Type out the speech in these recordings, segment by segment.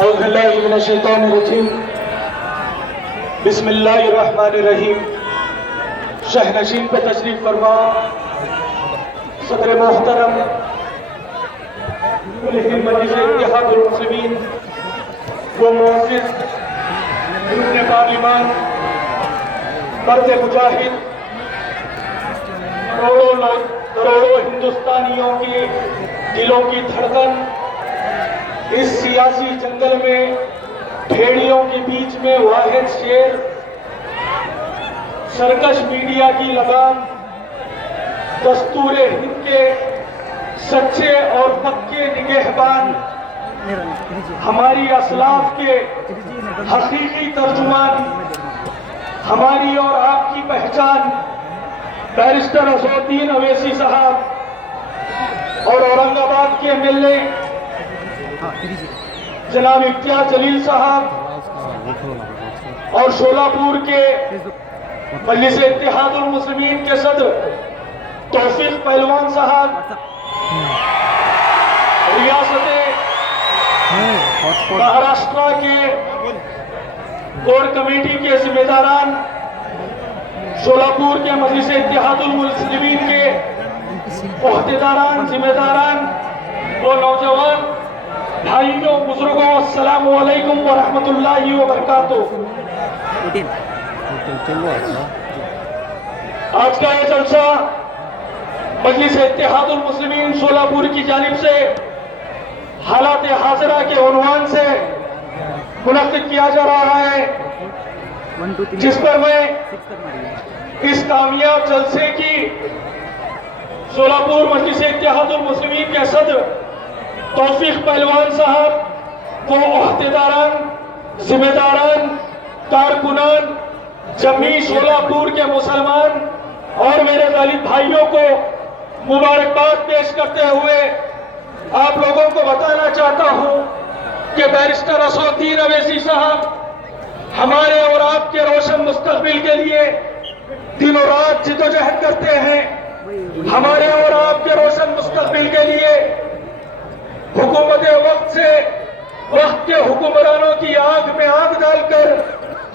اعوذ باللہ من الشیطان الرجیم بسم اللہ الرحمن الرحیم شہ نشین پہ تشریف فرما صدر محترم مجلس اتحاد المسلمین و مؤسس رکن پارلیمان مرد مجاہد کروڑوں ہندوستانیوں کی دلوں کی دھڑکن اس سیاسی جنگل میں بھیڑیوں کے بیچ میں واحد شیر سرکش میڈیا کی لگام دستور ہند کے سچے اور پکے نگہبان ہماری اسلاف کے حقیقی ترجمان ہماری اور آپ کی پہچان بیرسٹر اسد الدین اویسی صاحب اور اورنگ آباد کے MLA جناب امتیاز جلیل صاحب اور شولہ پور کے مجلس اتحاد المسلمین کے صدر توفیق پہلوان صاحب، ریاست مہاراشٹر کے کور کمیٹی کے ذمہ داران، شولہ پور کے مجلس اتحاد المسلمین کے عہدیداران، ذمہ داران اور نوجوان بھائیوں بزرگوں، السلام علیکم ورحمۃ اللہ وبرکاتہ۔ آج کا یہ جلسہ مجلس اتحاد المسلمین شولہ پور کی جانب سے حالات حاضرہ کے عنوان سے منعقد کیا جا رہا ہے، جس پر میں اس کامیاب جلسے کی شولہ پور مجلس اتحاد المسلمین کے صدر توفیق پہلوان صاحب کو عہدیداران، ذمہ داران، کارکنان، جمعی شولہ پور کے مسلمان اور میرے دلت بھائیوں کو مبارکباد پیش کرتے ہوئے آپ لوگوں کو بتانا چاہتا ہوں کہ بیرسٹر اسد الدین اویسی صاحب ہمارے اور آپ کے روشن مستقبل کے لیے دن و رات جدوجہد کرتے ہیں۔ ہمارے اور آپ کے روشن مستقبل کے لیے حکومت وقت سے وقت کے حکمرانوں کی آگ میں آگ ڈال کر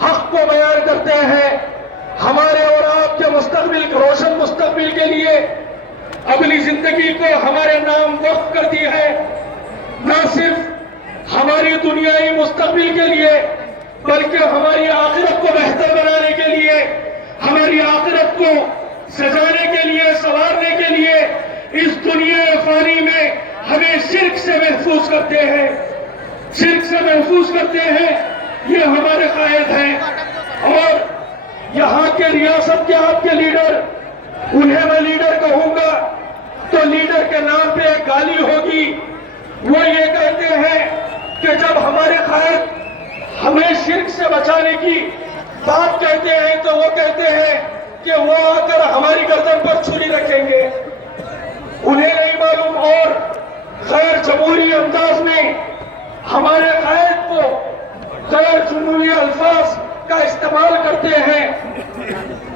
حق کو بیان کرتے ہیں۔ ہمارے اور آپ کے مستقبل، روشن مستقبل کے لیے اپنی زندگی کو ہمارے نام وقف کر دی ہے، نہ صرف ہماری دنیائی مستقبل کے لیے بلکہ ہماری آخرت کو بہتر بنانے کے لیے، ہماری آخرت کو سجانے کے لیے، سنوارنے کے لیے اس دنیا فانی میں ہمیں شرک سے محفوظ کرتے ہیں، شرک سے محفوظ کرتے ہیں، یہ ہمارے قائد ہیں۔ اور یہاں کے ریاست کے آپ کے لیڈر، انہیں میں لیڈر کہوں گا تو لیڈر کے نام پہ ایک گالی ہوگی، وہ یہ کہتے ہیں کہ جب ہمارے قائد ہمیں شرک سے بچانے کی بات کہتے ہیں تو وہ کہتے ہیں کہ وہ آ کر ہماری گردن پر چھری رکھیں گے۔ انہیں نہیں معلوم اور غیر جمہوری انداز میں ہمارے قائد کو غیر جمہوری الفاظ کا استعمال کرتے ہیں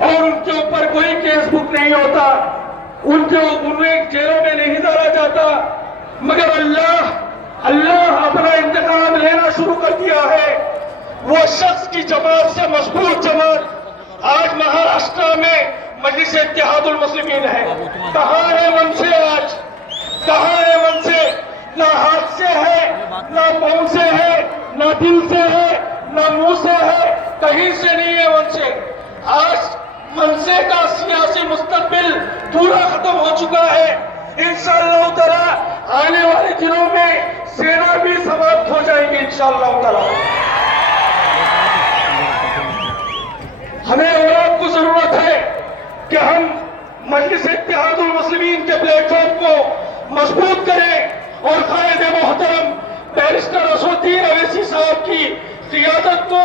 اور ان کے اوپر کوئی کیس بک نہیں ہوتا، انہیں جیلوں میں نہیں ڈالا جاتا، مگر اللہ اپنا انتقام لینا شروع کر دیا ہے۔ وہ شخص کی جماعت سے مضبوط جماعت آج مہاراشٹر میں مجلس اتحاد المسلمین ہے۔ کہاں ہے منشے آج؟ کہاں ہے منشے؟ نہ ہاتھ سے ہے، نہ پاؤں سے ہے، نہ دل سے ہے، نہ منہ سے ہے، کہیں سے نہیں ہے منشے۔ آج منشے کا سیاسی مستقبل پورا ختم ہو چکا ہے۔ انشاءاللہ تعالی آنے والے دنوں میں سینا بھی سماپت ہو جائے گی انشاءاللہ تعالی۔ ہمیں اور آپ کو ضرورت ہے کہ ہم مجلس اتحاد المسلمین کے پلیٹ فارم کو مضبوط کریں اور قائد محترم بیرسٹر اسد الدین اویسی صاحب کی قیادت کو،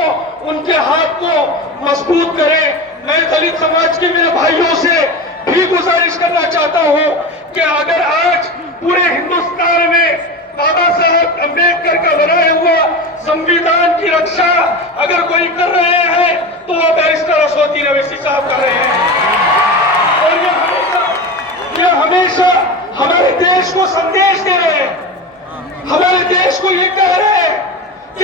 ان کے ہاتھ کو مضبوط کریں۔ میں دلت سماج کے میرے بھائیوں سے بھی گزارش کرنا چاہتا ہوں کہ اگر آج پورے ہندوستان میں بابا صاحب امبیڈکر کا بنایا ہوا سمویدھان کی رکشا اگر کوئی کر رہے ہیں تو وہ بیرسٹر اسد الدین اویسی صاحب کر رہے ہیں، اور یہ ہمیشہ ہمارے دیش کو سندیش دے رہے ہیں، ہمارے دیش کو یہ کہہ رہے ہیں کہ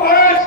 5